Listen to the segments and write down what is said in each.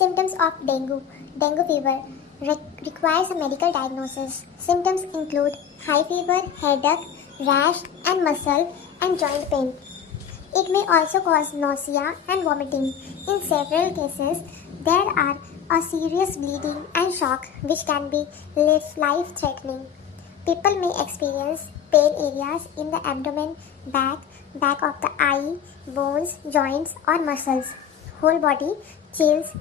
Symptoms of dengue. Dengue fever requires a medical diagnosis. Symptoms include high fever, headache, rash, and muscle and joint pain. It may also cause nausea and vomiting. In several cases, there are a serious bleeding and shock which can be life-threatening. People may experience pain areas in the abdomen, back of the eye, bones, joints, or muscles. Whole body chills,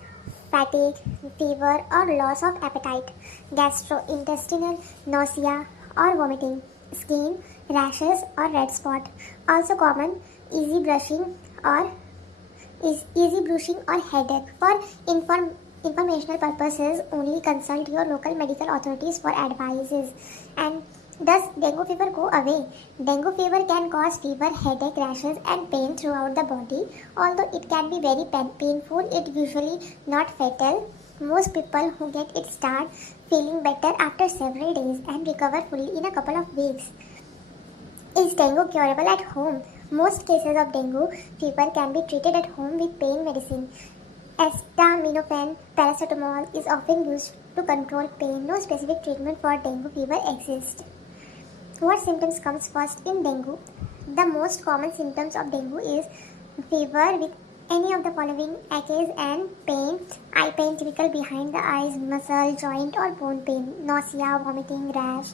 fatigue, fever, or loss of appetite, gastrointestinal nausea or vomiting, skin rashes or red spot. Also common, easy brushing or easy brushing or headache. For informational purposes, only consult your local medical authorities for advices. And does dengue fever go away? Dengue fever can cause fever, headache, rashes, and pain throughout the body. Although it can be very painful, it usually not fatal. Most people who get it start feeling better after several days and recover fully in a couple of weeks. Is dengue curable at home? Most cases of dengue fever can be treated at home with pain medicine. Acetaminophen, paracetamol is often used to control pain. No specific treatment for dengue fever exists. What symptoms comes first in dengue? The most common symptoms of dengue is fever with any of the following: aches and pain, eye pain typical behind the eyes, muscle, joint or bone pain, nausea, vomiting, rash.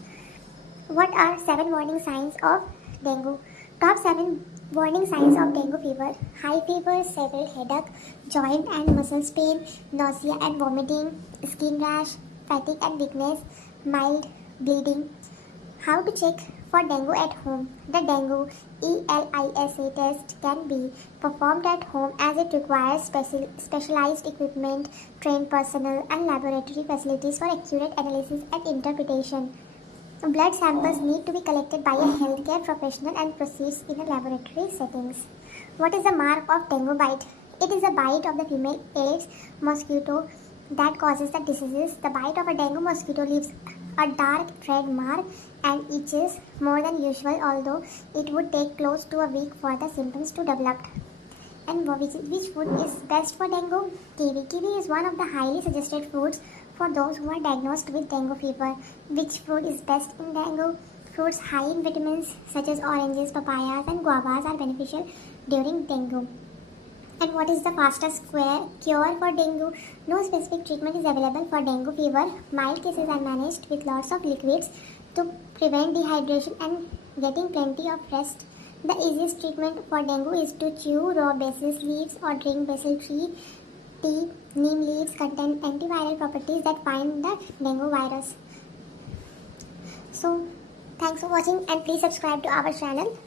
What are 7 warning signs of dengue? Top 7 warning signs of dengue fever: high fever, severe headache, joint and muscles pain, nausea and vomiting, skin rash, fatigue and weakness, mild bleeding. How to check for dengue at home? The dengue ELISA test can be performed at home as it requires specialized equipment, trained personnel, and laboratory facilities for accurate analysis and interpretation. Blood samples need to be collected by a healthcare professional and proceeds in a laboratory settings. What is the mark of dengue bite? It is a bite of the female Aedes mosquito that causes the diseases. The bite of a dengue mosquito leaves a dark red mark and itches more than usual, although it would take close to a week for the symptoms to develop. And which food is best for dengue? Kiwi. Kiwi is one of the highly suggested foods for those who are diagnosed with dengue fever. Which fruit is best in dengue? Fruits high in vitamins such as oranges, papayas, and guavas are beneficial during dengue. And what is the fastest cure for dengue? No specific treatment is available for dengue fever. Mild cases are managed with lots of liquids to prevent dehydration and getting plenty of rest. The easiest treatment for dengue is to chew raw basil leaves or drink basil tree tea. Neem leaves contain antiviral properties that fight the dengue virus. So, thanks for watching and please subscribe to our channel.